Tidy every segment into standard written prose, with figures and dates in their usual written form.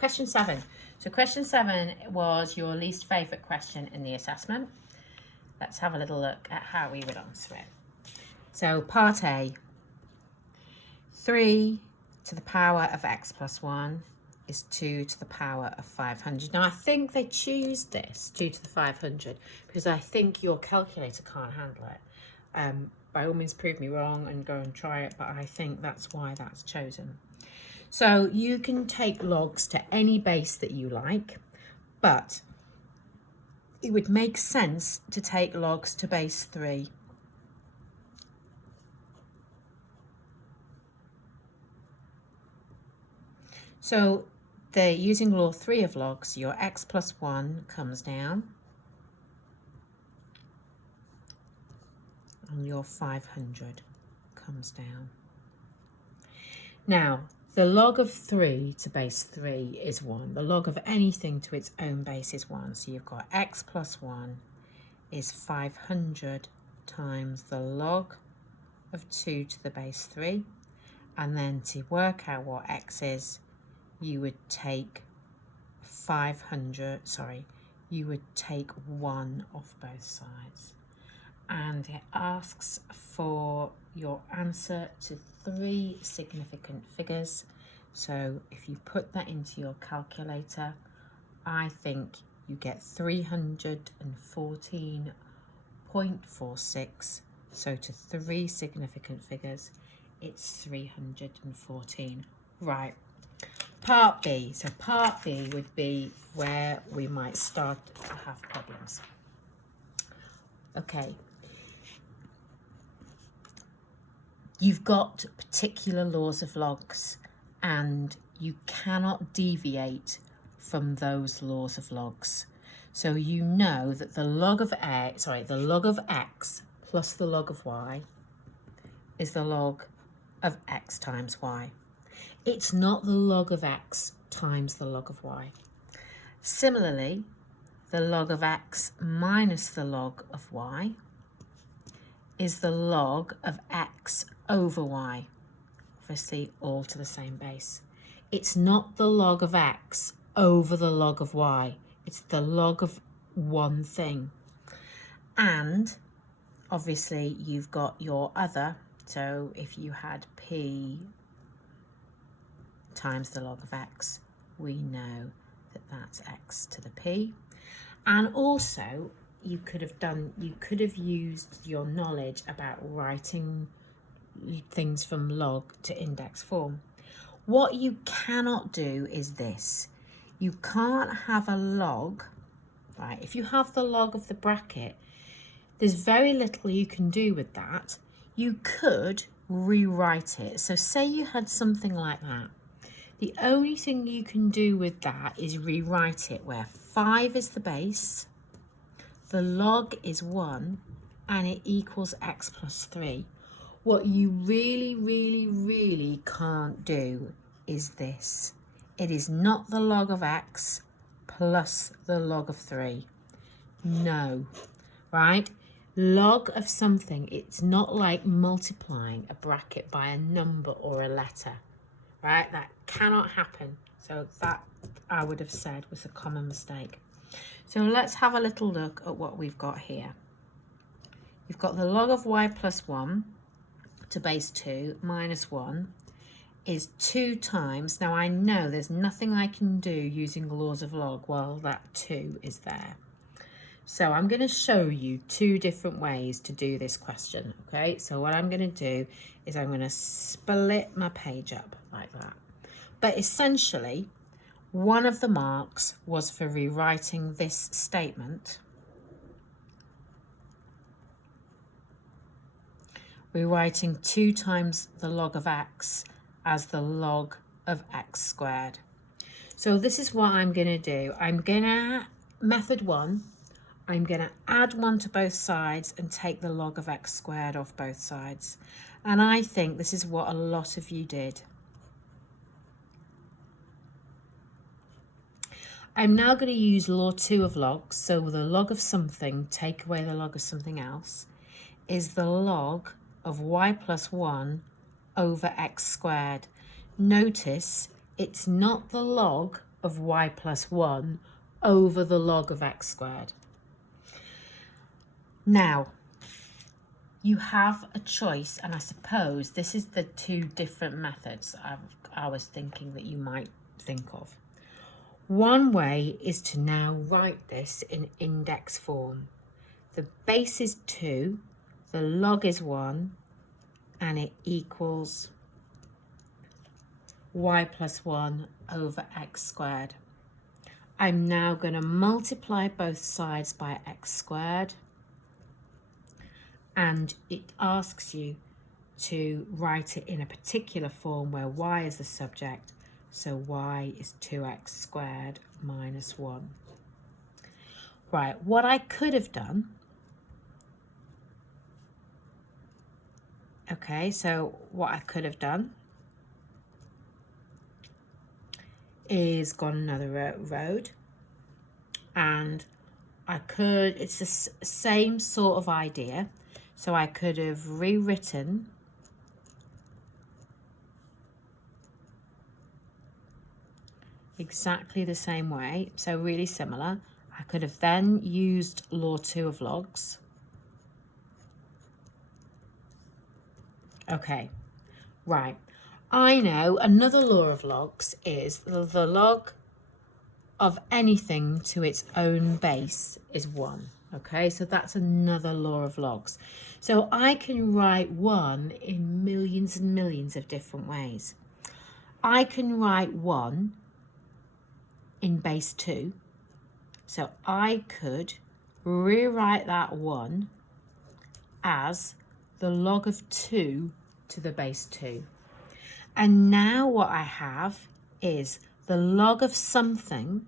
question 7. So question 7 was your least favourite question in the assessment. Let's have a little look at how we would answer it. So part A, 3 to the power of x plus 1 is 2 to the power of 500. Now I think they choose this 2 to the 500 because I think your calculator can't handle it. By all means prove me wrong and go and try it, but I think that's why that's chosen. So you can take logs to any base that you like, but it would make sense to take logs to base 3. So they're using law 3 of logs. Your x plus 1 comes down and your 500 comes down. Now, the log of 3 to base 3 is 1. The log of anything to its own base is 1. So you've got x plus 1 is 500 times the log of 2 to the base 3. And then to work out what x is, you would take 1 off both sides. And it asks for your answer to 3 significant figures. So if you put that into your calculator, I think you get 314.46. So to 3 significant figures, it's 314. Right. Part B. So part B would be where we might start to have problems. Okay. You've got particular laws of logs and you cannot deviate from those laws of logs. So you know that the log of x plus the log of y is the log of x times y. It's not the log of x times the log of y. Similarly, the log of x minus the log of y is the log of x over y. Obviously, all to the same base. It's not the log of x over the log of y. It's the log of one thing. And obviously, you've got your other. So if you had p times the log of x, we know that that's x to the p. And also, you could have used your knowledge about writing things from log to index form. What you cannot do is this. You can't have a log, right? If you have the log of the bracket, there's very little you can do with that. You could rewrite it. So say you had something like that. The only thing you can do with that is rewrite it where 5 is the base, the log is 1, and it equals x plus 3. What you really, really, really can't do is this. It is not the log of x plus the log of 3. No, right? Log of something, it's not like multiplying a bracket by a number or a letter, right? That cannot happen. So that, I would have said, was a common mistake. So let's have a little look at what we've got here. You've got the log of y plus 1 to base 2 minus 1 is 2 times. Now I know there's nothing I can do using the laws of log while that 2 is there. So I'm going to show you 2 different ways to do this question, okay? So what I'm going to do is I'm going to split my page up like that. But essentially, one of the marks was for rewriting this statement. Rewriting 2 times the log of x as the log of x squared. So this is what I'm going to do. I'm going to, method 1, I'm going to add 1 to both sides and take the log of x squared off both sides. And I think this is what a lot of you did. I'm now going to use law 2 of logs. So the log of something, take away the log of something else, is the log of y plus 1 over x squared. Notice it's not the log of y plus 1 over the log of x squared. Now, you have a choice, and I suppose this is the two different methods I was thinking that you might think of. One way is to now write this in index form. The base is 2, the log is 1, and it equals y plus 1 over x squared. I'm now going to multiply both sides by x squared, and it asks you to write it in a particular form where y is the subject, so y is 2x squared minus 1. Right, what I could have done, okay, so what I could have done is gone another road, and it's the same sort of idea, so I could have rewritten exactly the same way, so really similar. I could have then used law 2 of logs. Okay, right. I know another law of logs is the log of anything to its own base is 1. Okay, so that's another law of logs. So I can write 1 in millions and millions of different ways. I can write 1 in base 2. So I could rewrite that 1 as the log of 2 to the base 2. And now what I have is the log of something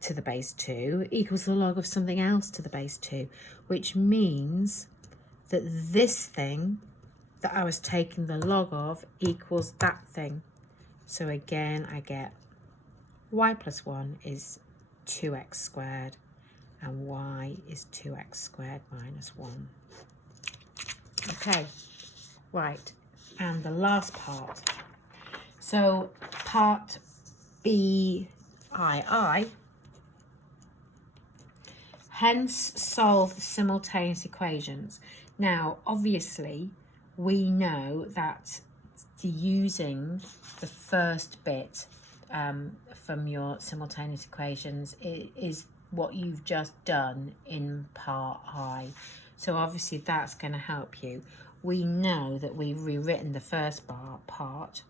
to the base 2 equals the log of something else to the base 2, which means that this thing that I was taking the log of equals that thing. So again, I get y plus 1 is 2x squared, and y is 2x squared minus 1. Okay, right, and the last part. So part BII, hence solve the simultaneous equations. Now, obviously, we know that using the first bit from your simultaneous equations is what you've just done in part I. So obviously that's going to help you. We know that we've rewritten the first part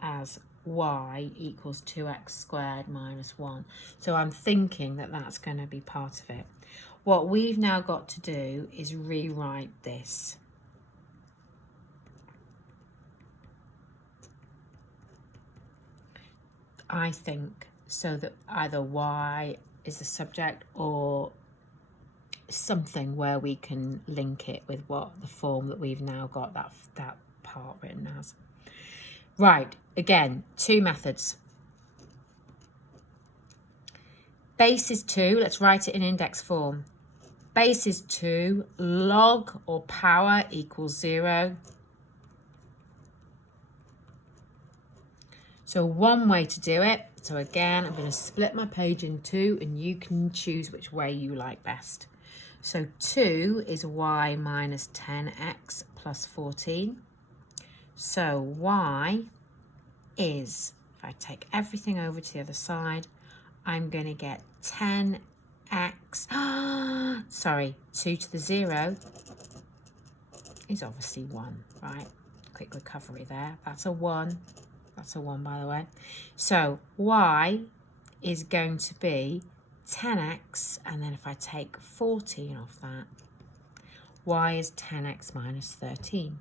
as y equals 2x squared minus 1. So I'm thinking that that's going to be part of it. What we've now got to do is rewrite this. I think, so that either y is the subject or something where we can link it with what the form that we've now got that part written as. Right, again, two methods. Base is 2, let's write it in index form. Base is 2, log or power equals 0. So one way to do it, so again, I'm going to split my page in two and you can choose which way you like best. So 2 is y minus 10x plus 14. So y is, if I take everything over to the other side, I'm going to get 10x, sorry, 2 to the 0 is obviously 1, right? Quick recovery there. That's a 1. That's a 1, by the way. So y is going to be 10x, and then if I take 14 off that, y is 10x minus 13.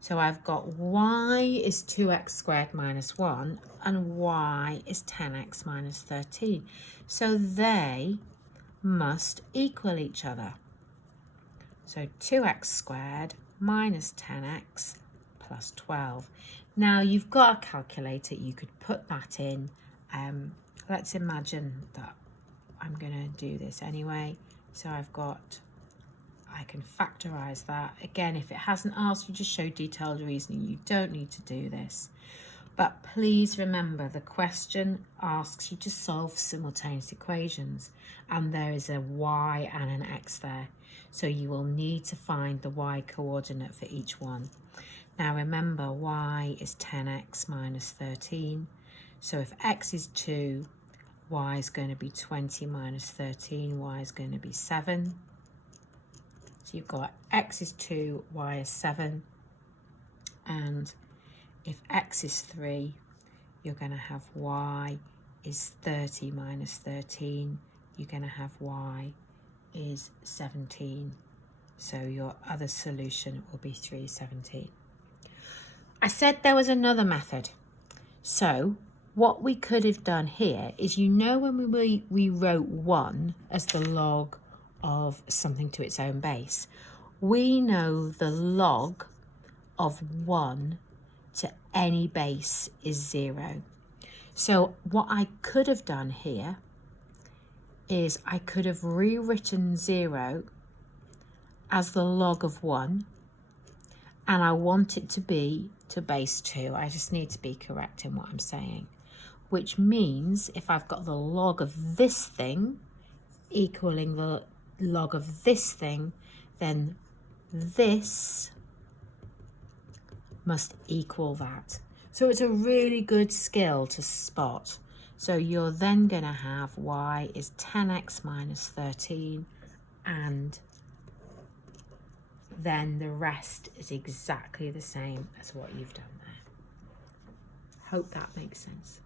So I've got y is 2x squared minus 1, and y is 10x minus 13. So they must equal each other. So 2x squared minus 10x plus 12. Now you've got a calculator, you could put that in. Let's imagine that I'm going to do this anyway. So I can factorize that. Again, if it hasn't asked you to show detailed reasoning, you don't need to do this. But please remember, the question asks you to solve simultaneous equations, and there is a y and an x there. So you will need to find the y coordinate for each one. Now remember, y is 10x minus 13. So if x is 2, y is going to be 20 minus 13, y is going to be 7. So you've got x is 2, y is 7. And if x is 3, you're going to have y is 30 minus 13. You're going to have y is 17. So your other solution will be 317. I said there was another method. So what we could have done here is, you know, when we wrote 1 as the log of something to its own base, we know the log of 1 to any base is 0. So what I could have done here is I could have rewritten 0 as the log of 1, and I want it to be to base 2. I just need to be correct in what I'm saying, which means if I've got the log of this thing equaling the log of this thing, then this must equal that. So it's a really good skill to spot. So you're then going to have y is 10x minus 13, and then the rest is exactly the same as what you've done there. Hope that makes sense.